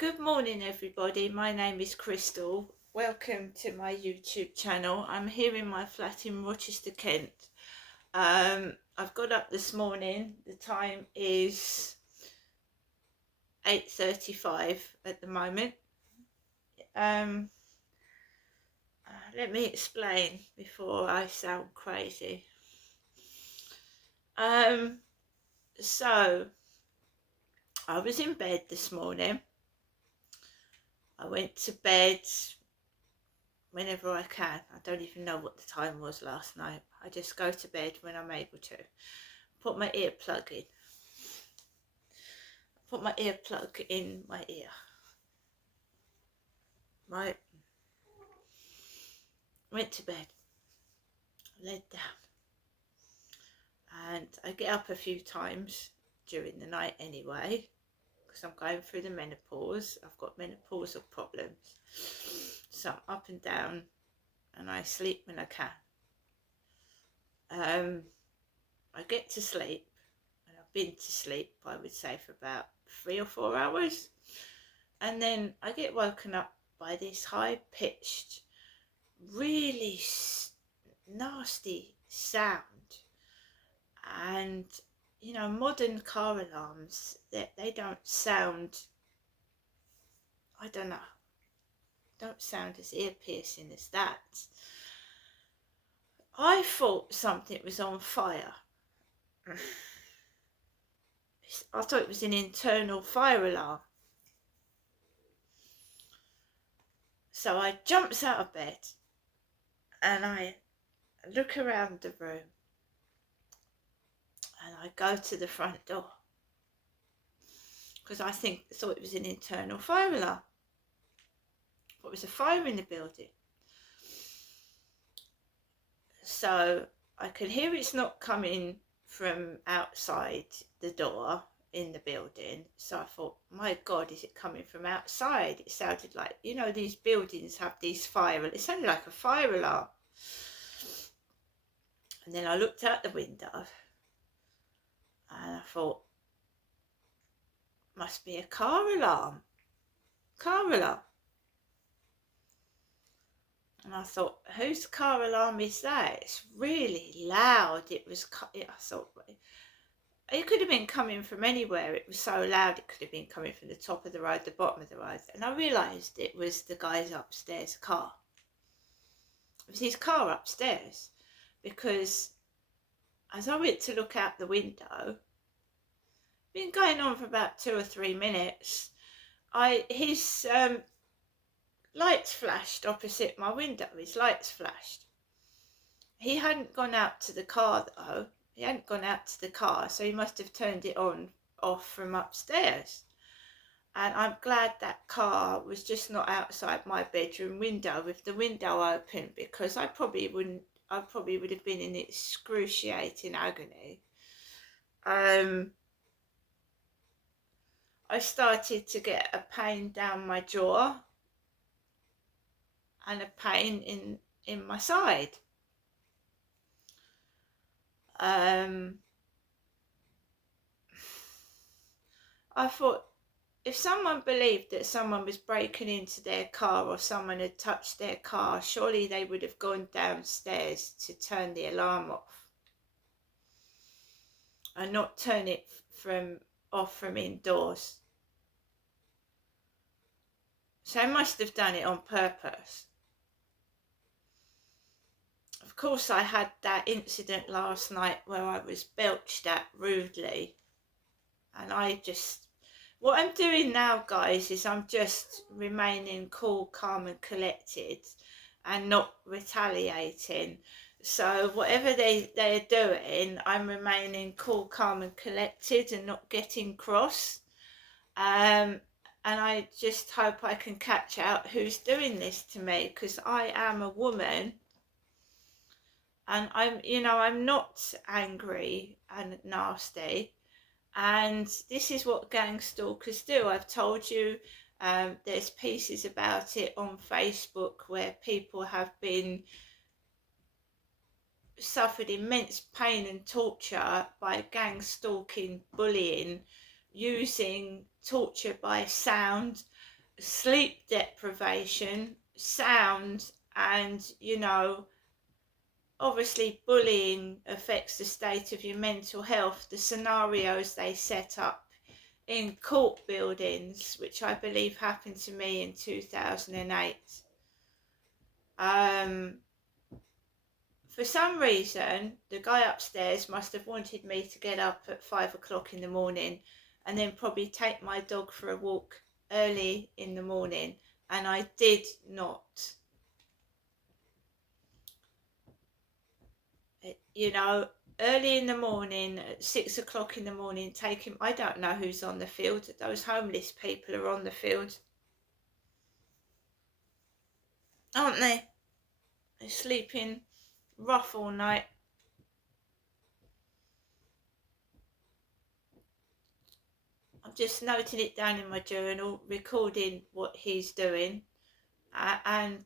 Good morning, everybody. My name is Crystal. Welcome to my YouTube channel. I'm here in my flat in Rochester, Kent. I've got up this morning. The time is 8:35 at the moment. Let me explain before I sound crazy. So I was in bed this morning. I went to bed whenever I can. I don't even know what the time was last night. I just go to bed when I'm able to. Put my earplug in. Put my earplug in my ear. Right. Went to bed. Laid down. And I get up a few times during the night anyway, because I'm going through the menopause. I've got menopausal problems. So I'm up and down and I sleep when I can. I get to sleep, and I've been to sleep, I would say, for about 3 or 4 hours, and then I get woken up by this high-pitched, really nasty sound. And you know, modern car alarms, they don't sound, I don't know, don't sound as ear-piercing as that. I thought something was on fire. I thought it was an internal fire alarm. So I jumps out of bed and I look around the room and I go to the front door because I thought it was an internal fire alarm. It was a fire in the building. So I can hear it's not coming from outside the door in the building. So I thought, my God, is it coming from outside? It sounded like, you know, these buildings have these it sounded like a fire alarm. And then I looked out the window and I thought, must be a car alarm. And I thought, whose car alarm is that? It's really loud. I thought, it could have been coming from anywhere. It was so loud, it could have been coming from the top of the road, the bottom of the road. And I realised it was the guy's upstairs car. It was his car upstairs, because as I went to look out the window, been going on for about 2 or 3 minutes, his lights flashed opposite my window. His lights flashed. He hadn't gone out to the car though. He hadn't gone out to the car, so he must have turned it off from upstairs. And I'm glad that car was just not outside my bedroom window with the window open, because I probably would have been in excruciating agony. I started to get a pain down my jaw and a pain in my side. I thought, if someone believed that someone was breaking into their car or someone had touched their car, surely they would have gone downstairs to turn the alarm off and not turn it off from indoors. So they must have done it on purpose. Of course, I had that incident last night where I was belched at rudely, and what I'm doing now, guys, is I'm just remaining cool, calm and collected and not retaliating. So whatever they're doing, I'm remaining cool, calm and collected and not getting cross. And I just hope I can catch out who's doing this to me, because I am a woman and I'm not angry and nasty. And this is what gang stalkers do. I've told you, there's pieces about it on Facebook where people have been suffered immense pain and torture by gang stalking, bullying, using torture by sound, sleep deprivation, sound, and, you know, obviously bullying affects the state of your mental health. The scenarios they set up in court buildings, which I believe happened to me in 2008. For some reason, the guy upstairs must have wanted me to get up at 5 o'clock in the morning and then probably take my dog for a walk early in the morning, and I did not. You know, early in the morning, at 6 o'clock in the morning, take him. I don't know who's on the field. Those homeless people are on the field, aren't they? They're sleeping rough all night. I'm just noting it down in my journal, recording what he's doing, and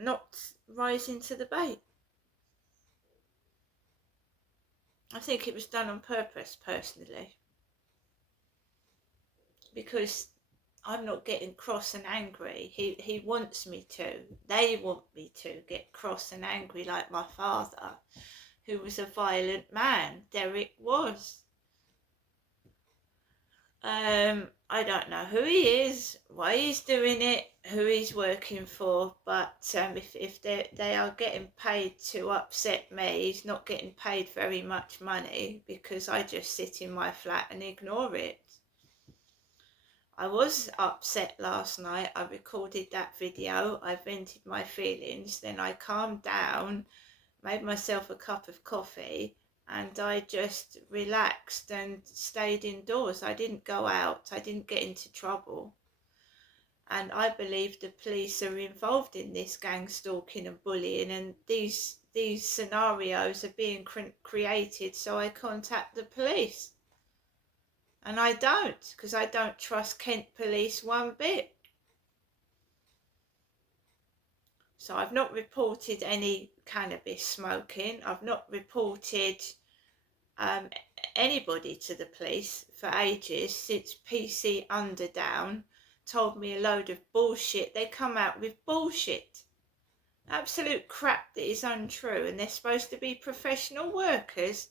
not rising to the bait. I think it was done on purpose, personally, because I'm not getting cross and angry. He wants me to. They want me to get cross and angry like my father, who was a violent man. Derek was. I don't know who he is, why he's doing it, who he's working for, but if they are getting paid to upset me, he's not getting paid very much money, because I just sit in my flat and ignore it. I was upset last night. I recorded that video. I vented my feelings. Then I calmed down, made myself a cup of coffee, and I just relaxed and stayed indoors. I didn't go out. I didn't get into trouble. And I believe the police are involved in this gang stalking and bullying, and these scenarios are being created, so I contact the police. And I don't, because I don't trust Kent police one bit. So I've not reported any cannabis smoking. I've not reported anybody to the police for ages, since PC Underdown told me a load of bullshit. They come out with bullshit, absolute crap that is untrue, and they're supposed to be professional workers.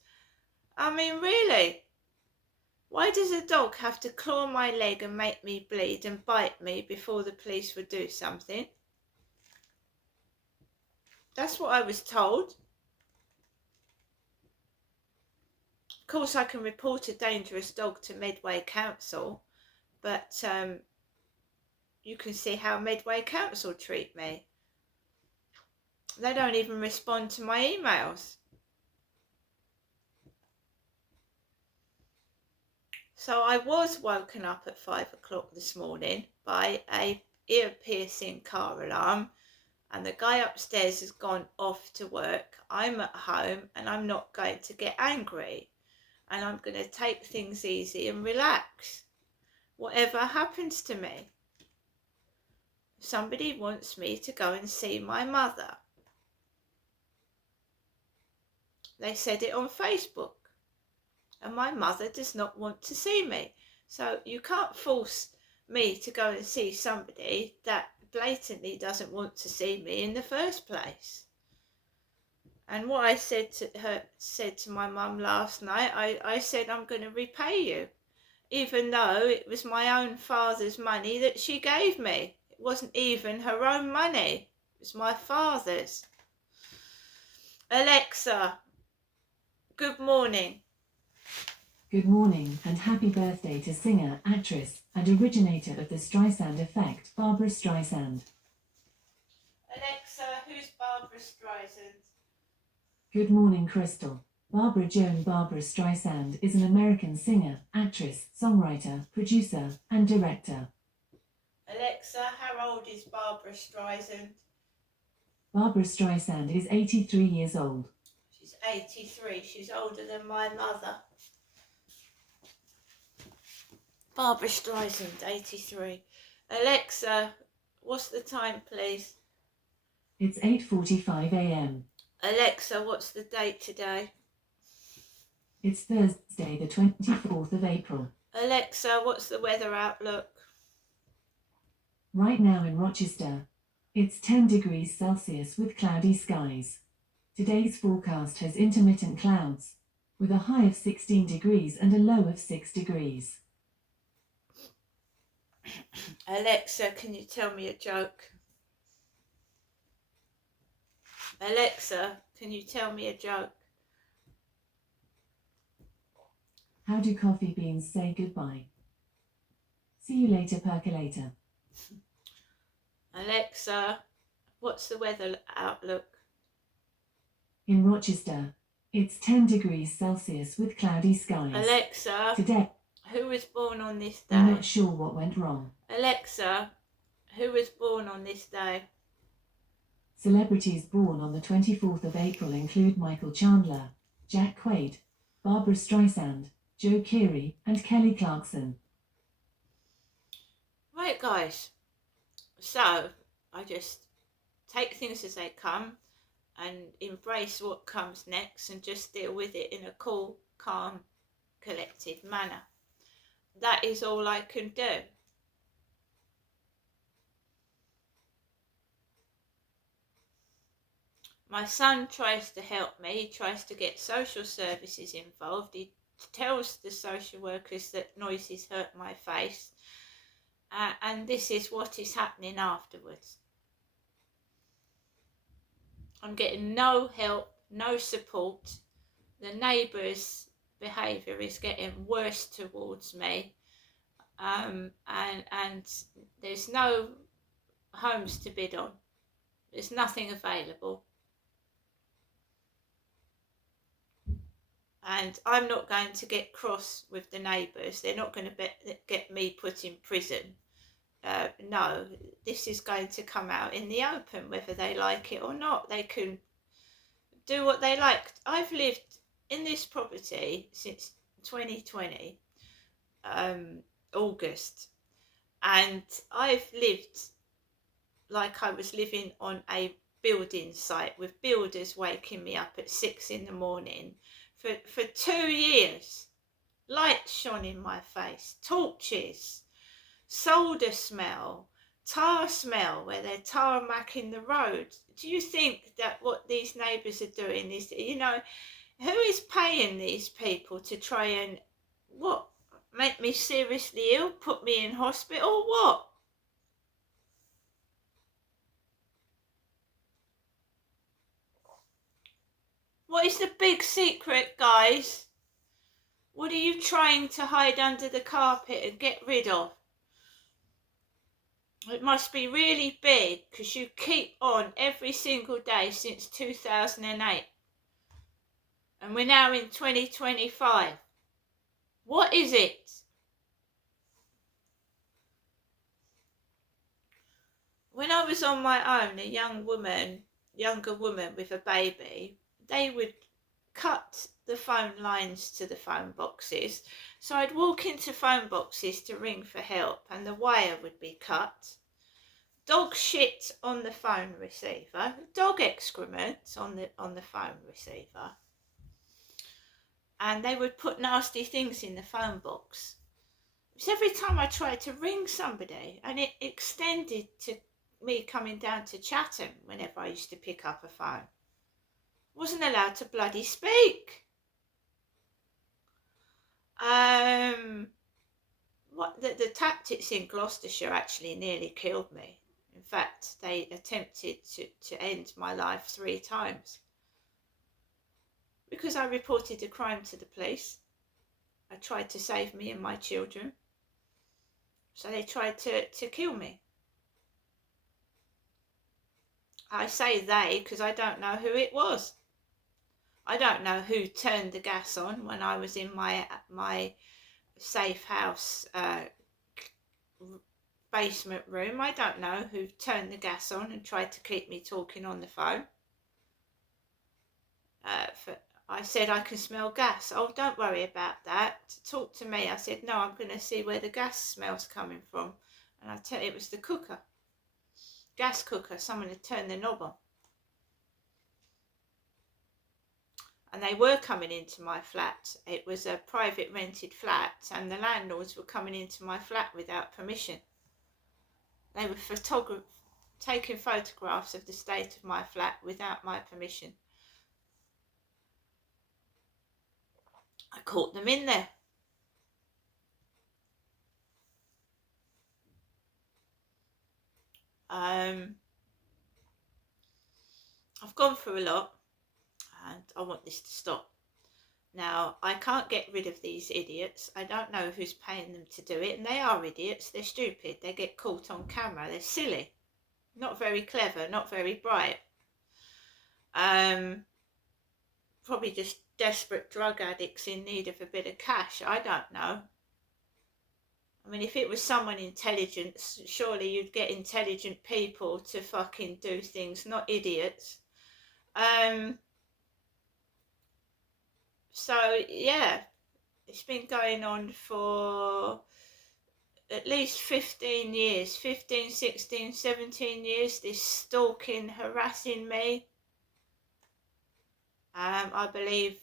I mean, really? Why does a dog have to claw my leg and make me bleed and bite me before the police would do something? That's what I was told. Of course, I can report a dangerous dog to Medway Council, but you can see how Medway Council treat me. They don't even respond to my emails. So I was woken up at 5 o'clock this morning by a ear-piercing car alarm, and the guy upstairs has gone off to work. I'm at home and I'm not going to get angry, and I'm going to take things easy and relax, whatever happens to me. Somebody wants me to go and see my mother. They said it on Facebook, and my mother does not want to see me. So you can't force me to go and see somebody that blatantly doesn't want to see me in the first place. And what I said to my mum last night, I said, I'm going to repay you, even though it was my own father's money that she gave me. It wasn't even her own money. It was my father's. Alexa, good morning. Good morning and happy birthday to singer, actress, and originator of the Streisand effect, Barbra Streisand. Alexa, who's Barbra Streisand? Good morning, Crystal. Barbara Joan Barbra Streisand is an American singer, actress, songwriter, producer, and director. Alexa, how old is Barbra Streisand? Barbra Streisand is 83 years old. She's 83. She's older than my mother. Barbra Streisand, 83. Alexa, what's the time, please? It's 8:45 a.m. Alexa, what's the date today? It's Thursday, the 24th of April. Alexa, what's the weather outlook? Right now in Rochester, it's 10 degrees Celsius with cloudy skies. Today's forecast has intermittent clouds, with a high of 16 degrees and a low of 6 degrees. Alexa, can you tell me a joke? Alexa, can you tell me a joke? How do coffee beans say goodbye? See you later, percolator. Alexa, what's the weather outlook? In Rochester, it's 10 degrees Celsius with cloudy skies. Alexa, Today, who was born on this day? I'm not sure what went wrong. Alexa, who was born on this day? Celebrities born on the 24th of April include Michael Chandler, Jack Quaid, Barbara Streisand, Joe Keery, and Kelly Clarkson. Right, guys. So, I just take things as they come and embrace what comes next and just deal with it in a cool, calm, collected manner. That is all I can do. My son tries to help me. He tries to get social services involved. He tells the social workers that noises hurt my face. And this is what is happening afterwards. I'm getting no help, no support. The neighbours' behaviour is getting worse towards me. And there's no homes to bid on. There's nothing available. And I'm not going to get cross with the neighbours. They're not going to get me put in prison. No, this is going to come out in the open, whether they like it or not. They can do what they like. I've lived in this property since 2020, August, and I've lived like I was living on a building site with builders waking me up at 6 a.m. for 2 years. Lights shone in my face, torches, solder smell, tar smell where they're tarmacking the road. Do you think that what these neighbours are doing is, who is paying these people to try and, what, make me seriously ill, put me in hospital, what? What is the big secret, guys? What are you trying to hide under the carpet and get rid of? It must be really big, because you keep on every single day since 2008. And we're now in 2025. What is it? When I was on my own, a younger woman with a baby, they would cut the phone lines to the phone boxes. So I'd walk into phone boxes to ring for help and the wire would be cut. Dog shit on the phone receiver, dog excrement on the phone receiver. And they would put nasty things in the phone box. It was every time I tried to ring somebody, and it extended to me coming down to Chatham whenever I used to pick up a phone. Wasn't allowed to bloody speak. The tactics in Gloucestershire actually nearly killed me. In fact, they attempted to end my life 3 times. Because I reported a crime to the police. I tried to save me and my children. So they tried to kill me. I say they because I don't know who it was. I don't know who turned the gas on when I was in my safe house basement room. I don't know who turned the gas on and tried to keep me talking on the phone. I said I can smell gas. Oh, don't worry about that. Talk to me. I said, no, I'm going to see where the gas smell's coming from. And I tell you, it was the cooker. Gas cooker. Someone had turned the knob on. And they were coming into my flat. It was a private rented flat, and the landlords were coming into my flat without permission. They were taking photographs of the state of my flat without my permission. I caught them in there. I've gone through a lot and I want this to stop. Now, I can't get rid of these idiots. I don't know who's paying them to do it, and they are idiots. They're stupid. They get caught on camera. They're silly. Not very clever, not very bright. Probably just desperate drug addicts in need of a bit of cash. I don't know. I mean, if it was someone intelligent, surely you'd get intelligent people to fucking do things, not idiots. So, yeah, it's been going on for at least 15 years, 15, 16, 17 years, this stalking, harassing me. I believe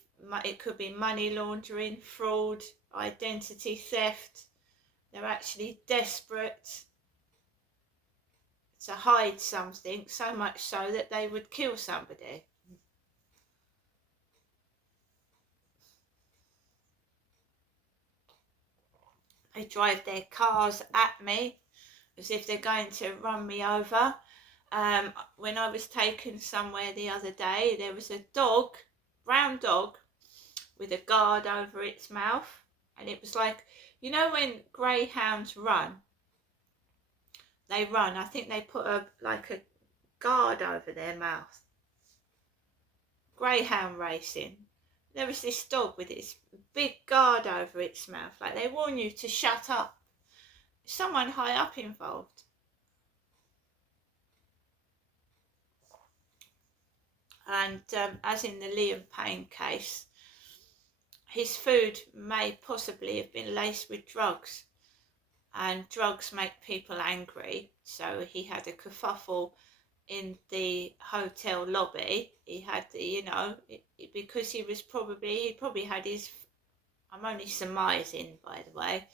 it could be money laundering, fraud, identity theft. They're actually desperate to hide something, so much so that they would kill somebody. They drive their cars at me as if they're going to run me over. When I was taken somewhere the other day, there was a dog, brown dog, with a guard over its mouth, and it was like, you know when greyhounds run, they run, I think they put a guard over their mouth. Greyhound racing. There was this dog with its big guard over its mouth, like they warn you to shut up. Someone high up involved. And as in the Liam Payne case, his food may possibly have been laced with drugs, and drugs make people angry. So he had a kerfuffle in the hotel lobby. He had, because he probably had his, I'm only surmising by the way,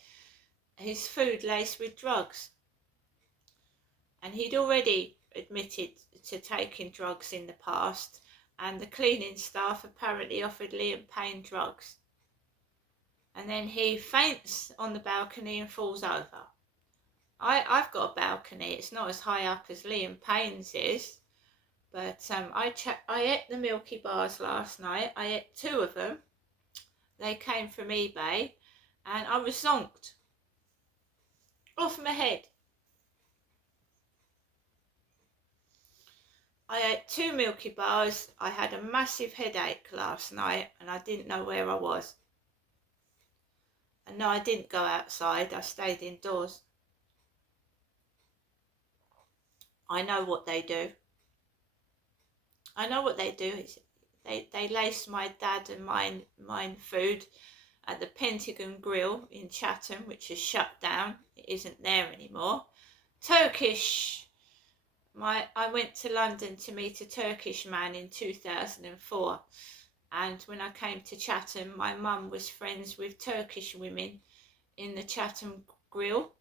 his food laced with drugs. And he'd already admitted to taking drugs in the past, and the cleaning staff apparently offered Liam Payne drugs. And then he faints on the balcony and falls over. I've got a balcony. It's not as high up as Liam Payne's is, but I ate the Milky Bars last night. I ate 2 of them. They came from eBay, and I was zonked off my head. I ate 2 Milky Bars. I had a massive headache last night, and I didn't know where I was. And no, I didn't go outside. I stayed indoors. I know what they do. I know what they do. They lace my dad and mine food at the Pentagon Grill in Chatham, which is shut down. It isn't there anymore. Turkish. I went to London to meet a Turkish man in 2004. And when I came to Chatham, my mum was friends with Turkish women in the Chatham Grill.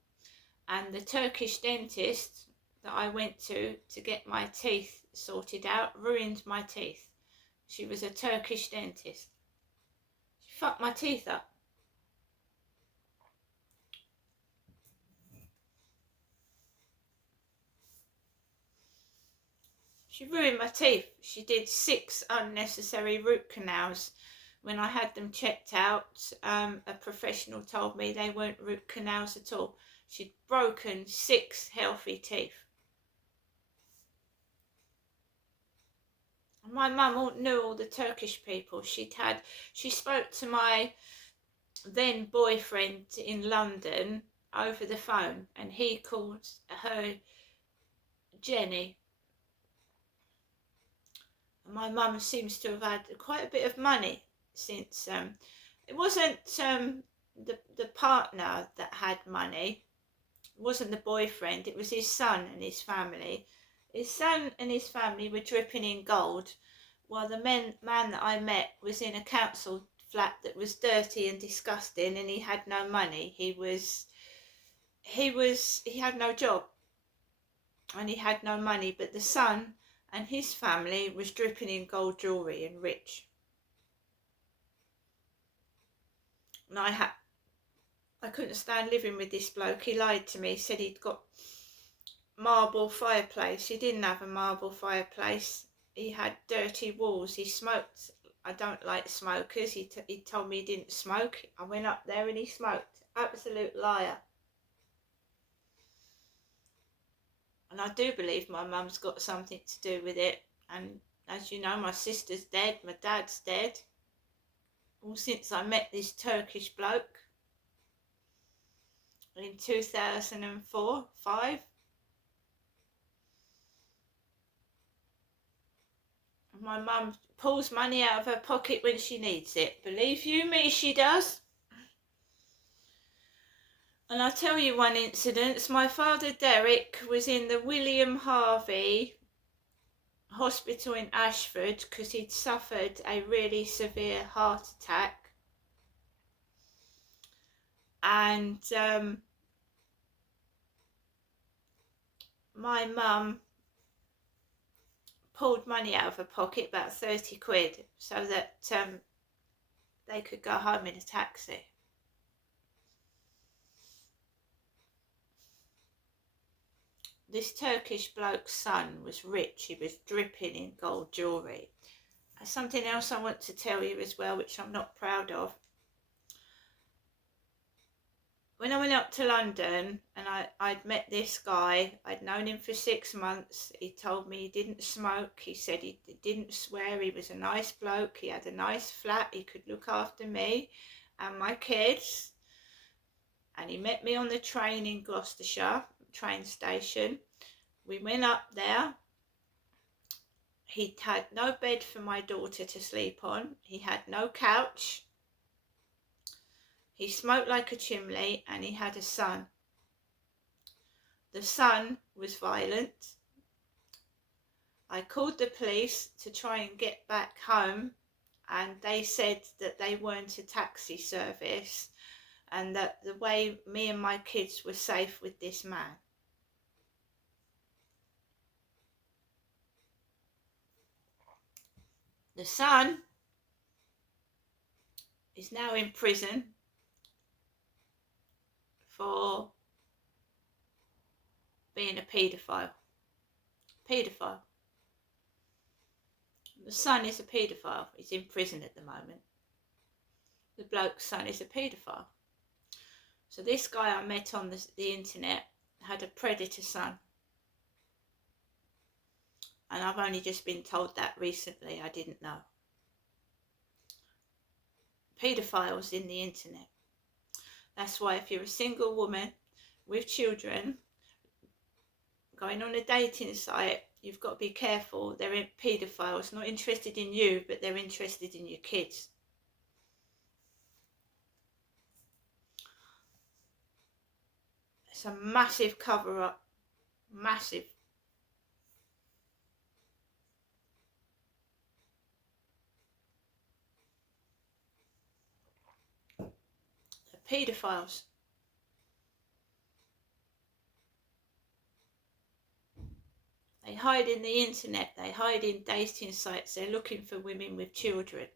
And the Turkish dentist that I went to get my teeth sorted out ruined my teeth. She was a Turkish dentist. She fucked my teeth up. She ruined my teeth. She did 6 unnecessary root canals. When I had them checked out, a professional told me they weren't root canals at all. She'd broken 6 healthy teeth. And my mum knew all the Turkish people. She spoke to my then boyfriend in London over the phone, and he called her Jenny. My mum seems to have had quite a bit of money since it wasn't the partner that had money. It wasn't the boyfriend. It was his son and his family. His son and his family were dripping in gold, while the man that I met was in a council flat that was dirty and disgusting, and he had no money. He had no job. and he had no money, but the son and his family was dripping in gold jewellery and rich. And I couldn't stand living with this bloke. He lied to me. He said he'd got marble fireplace. He didn't have a marble fireplace. He had dirty walls. He smoked. I don't like smokers. He told me he didn't smoke. I went up there and he smoked. Absolute liar. And I do believe my mum's got something to do with it. And as you know, my sister's dead. My dad's dead. All since I met this Turkish bloke in 2004, 5. My mum pulls money out of her pocket when she needs it. Believe you me, she does. And I'll tell you one incident. My father Derek was in the William Harvey hospital in Ashford because he'd suffered a really severe heart attack. And my mum pulled money out of her pocket, about 30 quid, so that they could go home in a taxi. This Turkish bloke's son was rich. He was dripping in gold jewellery. Something else I want to tell you as well, which I'm not proud of. When I went up to London and I'd met this guy, I'd known him for 6 months. He told me he didn't smoke. He said he didn't swear. He was a nice bloke. He had a nice flat. He could look after me and my kids. And he met me on the train in Gloucestershire, train station. We went up there. He had no bed for my daughter to sleep on. He had no couch. He smoked like a chimney and he had a son. The son was violent. I called the police to try and get back home, and they said that they weren't a taxi service and that the way me and my kids were safe with this man. The son is now in prison for being a paedophile. Paedophile. The son is a paedophile. He's in prison at the moment. The bloke's son is a paedophile. So this guy I met on the internet had a predator son. And I've only just been told that recently. I didn't know. Paedophiles in the internet. That's why if you're a single woman with children going on a dating site, you've got to be careful. They're paedophiles, not interested in you, but they're interested in your kids. It's a massive cover-up. Massive. Paedophiles. They hide in the internet. They hide in dating sites. They're looking for women with children.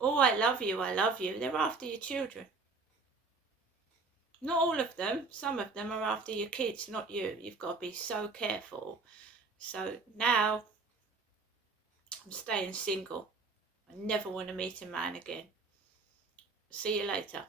Oh, I love you, I love you. They're after your children. Not all of them. Some of them are after your kids, not you. You've got to be so careful. So now I'm staying single. I never want to meet a man again. See you later.